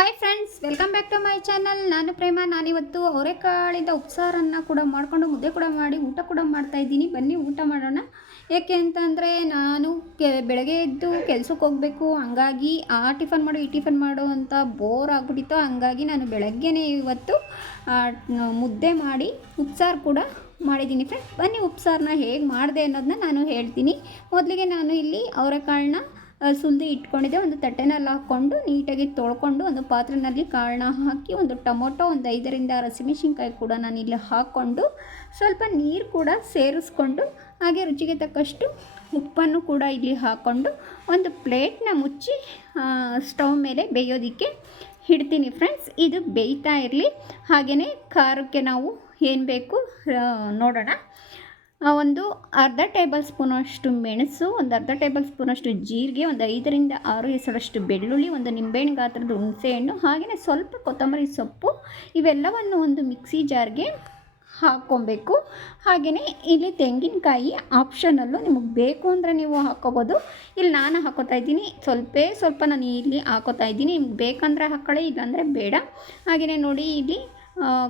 Hi friends, welcome back to my channel. ನಾನು ಪ್ರೇಮ. ನಾನಿವತ್ತು ಅವರೆಕಾಳಿಂದ ಉಪ್ಸಾರನ್ನು ಕೂಡ ಮಾಡಿಕೊಂಡು ಮುದ್ದೆ ಕೂಡ ಮಾಡಿ ಊಟ ಕೂಡ ಮಾಡ್ತಾಯಿದ್ದೀನಿ. ಬನ್ನಿ ಊಟ ಮಾಡೋಣ. ಏಕೆ ಅಂತಂದರೆ ನಾನು ಬೆಳಗ್ಗೆ ಎದ್ದು ಕೆಲ್ಸಕ್ಕೆ ಹೋಗಬೇಕು. ಹಂಗಾಗಿ ಆ ಟಿಫನ್ ಮಾಡು ಈ ಟಿಫನ್ ಮಾಡು ಅಂತ ಬೋರ್ ಆಗಿಬಿಟ್ಟಿತ್ತು. ಹಂಗಾಗಿ ನಾನು ಬೆಳಗ್ಗೆನೇ ಇವತ್ತು ಮುದ್ದೆ ಮಾಡಿ ಉಪ್ಸಾರು ಕೂಡ ಮಾಡಿದ್ದೀನಿ ಫ್ರೆಂಡ್ಸ್. ಬನ್ನಿ ಉಪ್ಸಾರನ್ನ ಹೇಗೆ ಮಾಡಿದೆ ಅನ್ನೋದನ್ನ ನಾನು ಹೇಳ್ತೀನಿ. ಮೊದಲಿಗೆ ನಾನು ಇಲ್ಲಿ ಅವರೆಕಾಳನ್ನ ಸುಲಿದು ಇಟ್ಕೊಂಡಿದ್ದೆ. ಒಂದು ತಟ್ಟೆನಲ್ಲಿ ಹಾಕ್ಕೊಂಡು ನೀಟಾಗಿ ತೊಳ್ಕೊಂಡು ಒಂದು ಪಾತ್ರೆಯಲ್ಲಿ ಕಾಳನ್ನ ಹಾಕಿ ಒಂದು ಟೊಮೊಟೊ, ಒಂದು 5ರಿಂದ 6 ಹಸಿಮೆಣಸಿನ್ಕಾಯಿ ಕೂಡ ನಾನಿಲ್ಲಿ ಹಾಕ್ಕೊಂಡು ಸ್ವಲ್ಪ ನೀರು ಕೂಡ ಸೇರಿಸ್ಕೊಂಡು ಹಾಗೆ ರುಚಿಗೆ ತಕ್ಕಷ್ಟು ಉಪ್ಪನ್ನು ಕೂಡ ಇಲ್ಲಿ ಹಾಕ್ಕೊಂಡು ಒಂದು ಪ್ಲೇಟ್ನ ಮುಚ್ಚಿ ಸ್ಟವ್ ಮೇಲೆ ಬೇಯೋದಕ್ಕೆ ಇಡ್ತೀನಿ ಫ್ರೆಂಡ್ಸ್. ಇದು ಬೇಯ್ತಾ ಇರಲಿ. ಹಾಗೆಯೇ ಖಾರಕ್ಕೆ ನಾವು ಏನು ಬೇಕು ನೋಡೋಣ. ಒಂದು ಅರ್ಧ ಟೇಬಲ್ ಸ್ಪೂನಷ್ಟು ಮೆಣಸು, ಒಂದು ಅರ್ಧ ಟೇಬಲ್ ಸ್ಪೂನಷ್ಟು ಜೀರಿಗೆ, ಒಂದು 5ರಿಂದ 6 ಎಸಳಷ್ಟು ಬೆಳ್ಳುಳ್ಳಿ, ಒಂದು ನಿಂಬೆಹಣ್ಣು ಗಾತ್ರದ ಹುಣಸೆಹಣ್ಣು, ಹಾಗೆಯೇ ಸ್ವಲ್ಪ ಕೊತ್ತಂಬರಿ ಸೊಪ್ಪು, ಇವೆಲ್ಲವನ್ನು ಒಂದು ಮಿಕ್ಸಿ ಜಾರ್ಗೆ ಹಾಕ್ಕೊಬೇಕು. ಹಾಗೆಯೇ ಇಲ್ಲಿ ತೆಂಗಿನಕಾಯಿ ಆಪ್ಷನಲ್ಲು, ನಿಮಗೆ ಬೇಕು ಅಂದರೆ ನೀವು ಹಾಕ್ಕೋಬೋದು. ಇಲ್ಲಿ ನಾನು ಹಾಕೋತಾ ಇದ್ದೀನಿ, ಸ್ವಲ್ಪ ನಾನು ಇಲ್ಲಿ ಹಾಕೋತಾ ಇದ್ದೀನಿ. ನಿಮ್ಗೆ ಬೇಕಂದರೆ ಹಾಕ್ಕೊಳ್ಳಿ, ಇಲ್ಲಾಂದರೆ ಬೇಡ. ಹಾಗೆಯೇ ನೋಡಿ, ಇಲ್ಲಿ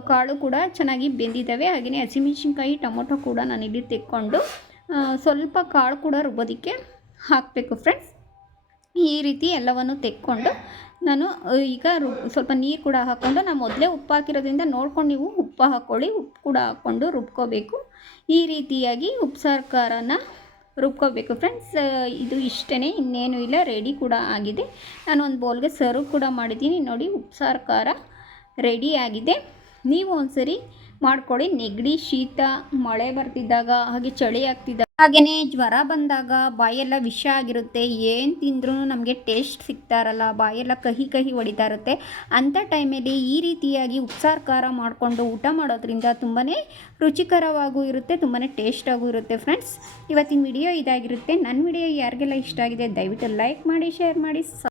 ಕಾಳು ಕೂಡ ಚೆನ್ನಾಗಿ ಬೆಂದಿದ್ದಾವೆ. ಹಾಗೆಯೇ ಹಸಿಮೆಣಸಿನ್ಕಾಯಿ, ಟೊಮೊಟೊ ಕೂಡ ನಾನಿಲ್ಲಿ ತೆಕ್ಕೊಂಡು ಸ್ವಲ್ಪ ಕಾಳು ಕೂಡ ರುಬ್ಬೋದಕ್ಕೆ ಹಾಕಬೇಕು ಫ್ರೆಂಡ್ಸ್. ಈ ರೀತಿ ಎಲ್ಲವನ್ನು ತೆಕ್ಕೊಂಡು ನಾನು ಈಗ ಸ್ವಲ್ಪ ನೀರು ಕೂಡ ಹಾಕ್ಕೊಂಡು, ನಾನು ಮೊದಲೇ ಉಪ್ಪು ಹಾಕಿರೋದ್ರಿಂದ ನೋಡ್ಕೊಂಡು ನೀವು ಉಪ್ಪು ಹಾಕ್ಕೊಳ್ಳಿ. ಉಪ್ಪು ಕೂಡ ಹಾಕ್ಕೊಂಡು ರುಬ್ಕೋಬೇಕು. ಈ ರೀತಿಯಾಗಿ ಉಪ್ಸಾರು ಖಾರನ ರುಬ್ಕೋಬೇಕು ಫ್ರೆಂಡ್ಸ್. ಇದು ಇಷ್ಟೇ, ಇನ್ನೇನು ಇಲ್ಲ, ರೆಡಿ ಕೂಡ ಆಗಿದೆ. ನಾನು ಒಂದು ಬೌಲ್ಗೆ ಸರ್ವ್ ಕೂಡ ಮಾಡಿದ್ದೀನಿ. ನೋಡಿ, ಉಪ್ಸಾರು ಖಾರ ರೆಡಿ ಆಗಿದೆ. ನೀವು ಒಂದ್ಸರಿ ಮಾಡ್ಕೊಳ್ಳಿ. ನೆಗಡಿ, ಶೀತ, ಮಳೆ ಬರ್ತಿದ್ದಾಗ, ಹಾಗೆ ಚಳಿ ಆಗ್ತಿದ್ದಾಗ, ಹಾಗೆಯೇ ಜ್ವರ ಬಂದಾಗ, ಬಾಯೆಲ್ಲ ವಿಷ ಆಗಿರುತ್ತೆ, ಏನು ತಿಂದ್ರೂ ನಮಗೆ ಟೇಸ್ಟ್ ಸಿಗ್ತಾ ಇರಲ್ಲ, ಬಾಯೆಲ್ಲ ಕಹಿ ಹೊಡಿತಾ ಇರುತ್ತೆ. ಅಂಥ ಟೈಮಲ್ಲಿ ಈ ರೀತಿಯಾಗಿ ಉಪ್ಸಾರು ಖಾರ ಮಾಡಿಕೊಂಡು ಊಟ ಮಾಡೋದ್ರಿಂದ ತುಂಬಾ ರುಚಿಕರವಾಗೂ ಇರುತ್ತೆ, ತುಂಬಾ ಟೇಸ್ಟಾಗೂ ಇರುತ್ತೆ ಫ್ರೆಂಡ್ಸ್. ಇವತ್ತಿನ ವಿಡಿಯೋ ಇದಾಗಿರುತ್ತೆ. ನನ್ನ ವಿಡಿಯೋ ಯಾರಿಗೆಲ್ಲ ಇಷ್ಟ ಆಗಿದೆ ದಯವಿಟ್ಟು ಲೈಕ್ ಮಾಡಿ, ಶೇರ್ ಮಾಡಿ.